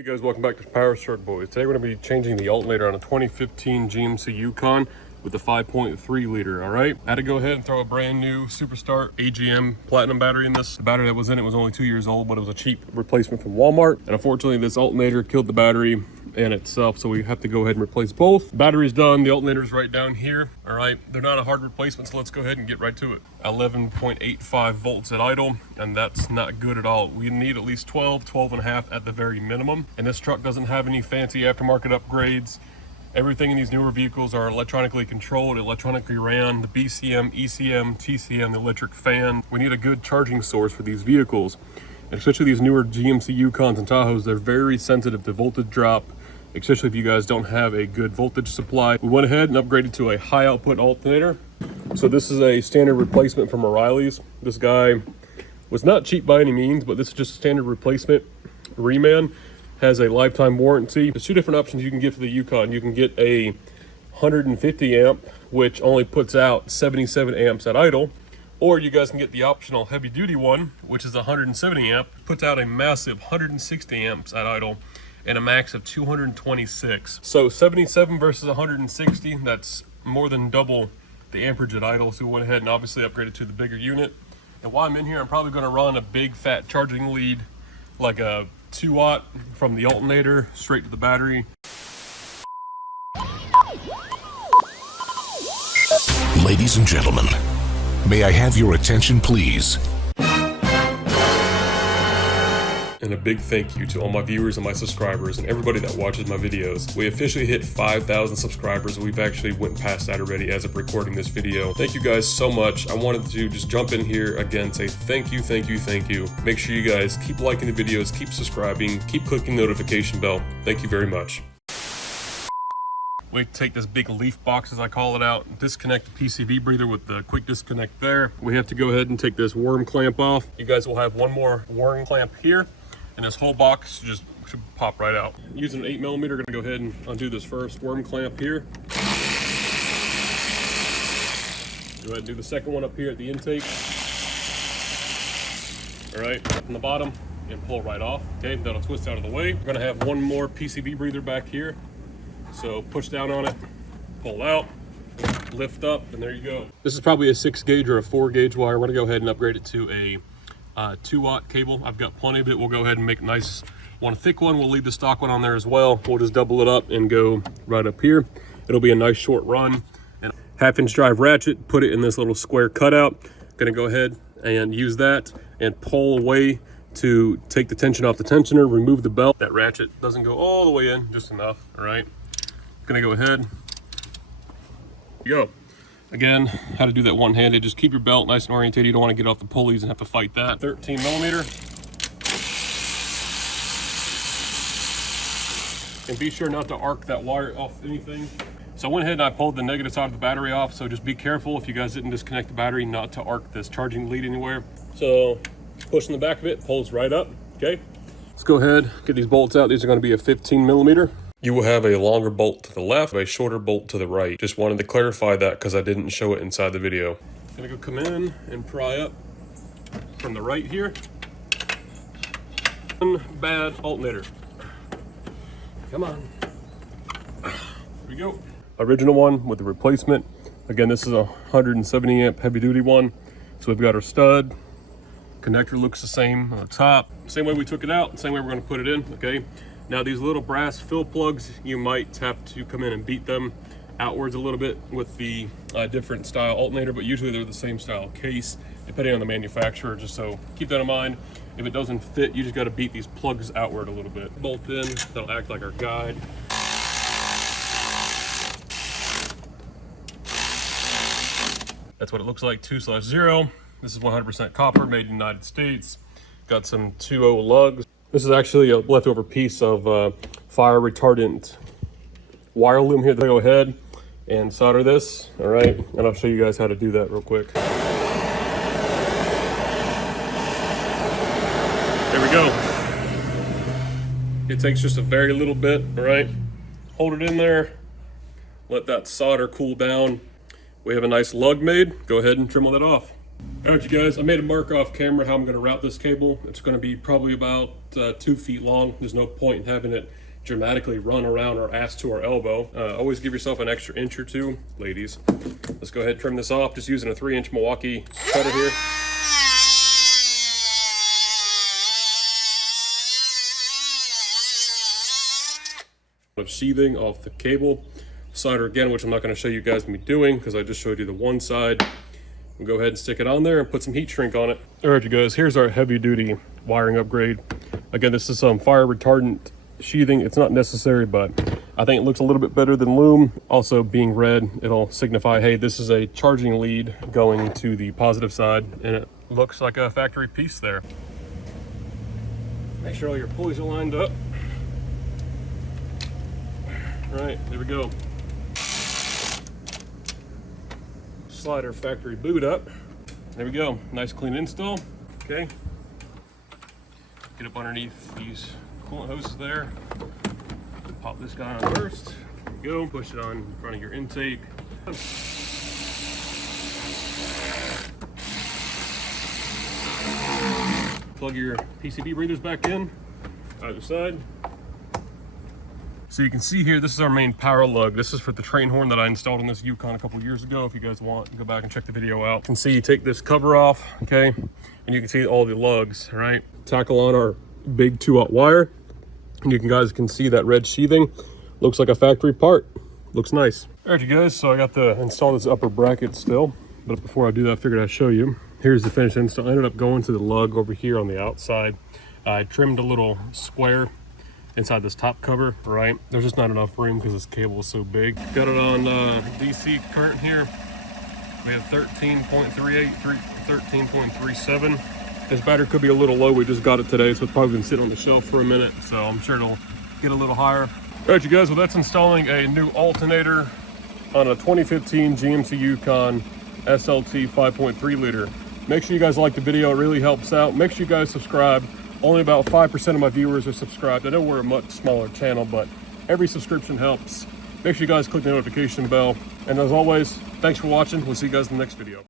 Hey guys, welcome back to Powerstroke boys. Today we're going to be changing the alternator on a 2015 GMC Yukon with a 5.3 liter, all right? I had to go ahead and throw a brand new Superstart AGM Platinum battery in this. The battery that was in it was only 2 years old, but it was a cheap replacement from Walmart. And unfortunately, this alternator killed the battery and itself, so we have to go ahead and replace both. The battery's done, the alternator's right down here, all right? They're not a hard replacement, so let's go ahead and get right to it. 11.85 volts at idle, and that's not good at all. We need at least 12 and a half at the very minimum. And this truck doesn't have any fancy aftermarket upgrades. Everything in these newer vehicles are electronically controlled, electronically ran, the BCM, ECM, TCM, the electric fan. We need a good charging source for these vehicles. And especially these newer GMC Yukons and Tahoes, they're very sensitive to voltage drop, especially if you guys don't have a good voltage supply. We went ahead and upgraded to a high output alternator. So this is a standard replacement from O'Reilly's. This guy was not cheap by any means, but this is just a standard replacement. Reman has a lifetime warranty. There's two different options you can get for the Yukon. You can get a 150 amp, which only puts out 77 amps at idle, or you guys can get the optional heavy duty one, which is 170 amp, puts out a massive 160 amps at idle and a max of 226. So 77 versus 160, that's more than double the amperage at idle. So we went ahead and obviously upgraded to the bigger unit. And while I'm in here, I'm probably gonna run a big fat charging lead, like a 2-watt from the alternator straight to the battery. Ladies and gentlemen, may I have your attention, please? And a big thank you to all my viewers and my subscribers and everybody that watches my videos. We officially hit 5,000 subscribers. We've actually went past that already as of recording this video. Thank you guys so much. I wanted to just jump in here again, say thank you, thank you, thank you. Make sure you guys keep liking the videos, keep subscribing, keep clicking the notification bell. Thank you very much. We take this big leaf box, as I call it, out, disconnect the PCV breather with the quick disconnect there. We have to go ahead and take this worm clamp off. You guys will have one more worm clamp here, and this whole box just should pop right out. Using an 8mm, gonna go ahead and undo this first worm clamp here. Go ahead and do the second one up here at the intake. All right, from the bottom, and pull right off. Okay, that'll twist out of the way. We're gonna have one more PCV breather back here. So push down on it, pull out, lift up, and there you go. This is probably a 6 gauge or a 4 gauge wire. We're gonna go ahead and upgrade it to a 2-watt cable. I've got plenty of it. We'll go ahead and make a nice one, thick one. We'll leave the stock one on there as well. We'll just double it up and go right up here. It'll be a nice short run. And 1/2-inch drive ratchet, put it in this little square cutout. Gonna go ahead and use that and pull away to take the tension off the tensioner, remove the belt. That ratchet doesn't go all the way in, just enough, all right? Gonna go ahead, go. Again, how to do that one-handed, just keep your belt nice and oriented. You don't want to get off the pulleys and have to fight that. 13mm. And be sure not to arc that wire off anything. So I went ahead and I pulled the negative side of the battery off, so just be careful if you guys didn't disconnect the battery not to arc this charging lead anywhere. So pushing the back of it, pulls right up, okay? Let's go ahead, get these bolts out. These are gonna be a 15mm. You will have a longer bolt to the left, a shorter bolt to the right. Just wanted to clarify that because I didn't show it inside the video. Gonna go come in and pry up from the right here. One bad alternator. Come on. Here we go. Original one with the replacement. Again, this is a 170 amp heavy duty one. So we've got our stud. Connector looks the same on the top. Same way we took it out, same way we're gonna put it in, okay? Now these little brass fill plugs, you might have to come in and beat them outwards a little bit with the different style alternator, but usually they're the same style case, depending on the manufacturer, just so keep that in mind. If it doesn't fit, you just gotta beat these plugs outward a little bit. Bolt in, that'll act like our guide. That's what it looks like, 2/0. This is 100% copper, made in the United States. Got some 2.0 lugs. This is actually a leftover piece of fire retardant wire loom here. Go ahead and solder this, all right? And I'll show you guys how to do that real quick. There we go. It takes just a very little bit, all right? Hold it in there, let that solder cool down. We have a nice lug made. Go ahead and trim all that off. All right, you guys, I made a mark off camera how I'm going to route this cable. It's going to be probably about 2 feet long. There's no point in having it dramatically run around our ass to our elbow. Always give yourself an extra inch or two, ladies. Let's go ahead and trim this off, just using a 3-inch Milwaukee cutter here. Of sheathing off the cable. Solder again, which I'm not going to show you guys me doing because I just showed you the one side. We'll go ahead and stick it on there and put some heat shrink on it. All right, you guys, here's our heavy duty wiring upgrade. Again, this is some fire retardant sheathing. It's not necessary, but I think it looks a little bit better than loom. Also, being red, it'll signify, hey, this is a charging lead going to the positive side, and it looks like a factory piece there. Make sure all your pulleys are lined up. All right, there we go. Slide our factory boot up. There we go. Nice clean install. Okay. Get up underneath these coolant hoses there. Pop this guy on first. There we go. Push it on in front of your intake. Plug your PCB breathers back in, either side. So you can see here, this is our main power lug. This is for the train horn that I installed on this Yukon a couple years ago. If you guys want, go back and check the video out. You can see, you take this cover off, okay? And you can see all the lugs, right? Tackle on our big 2-aught wire. And you guys can see that red sheathing. Looks like a factory part. Looks nice. All right, you guys, so I got to install this upper bracket still. But before I do that, I figured I'd show you. Here's the finished install. I ended up going to the lug over here on the outside. I trimmed a little square inside this top cover, right? There's just not enough room because this cable is so big. Got it on DC current here. We have 13.38, 13.37. This battery could be a little low. We just got it today, so it's probably been sitting on the shelf for a minute, so I'm sure it'll get a little higher. All right, you guys, well, that's installing a new alternator on a 2015 GMC Yukon SLT 5.3 liter. Make sure you guys like the video. It really helps out. Make sure you guys subscribe. Only about 5% of my viewers are subscribed. I know we're a much smaller channel, but every subscription helps. Make sure you guys click the notification bell. And as always, thanks for watching. We'll see you guys in the next video.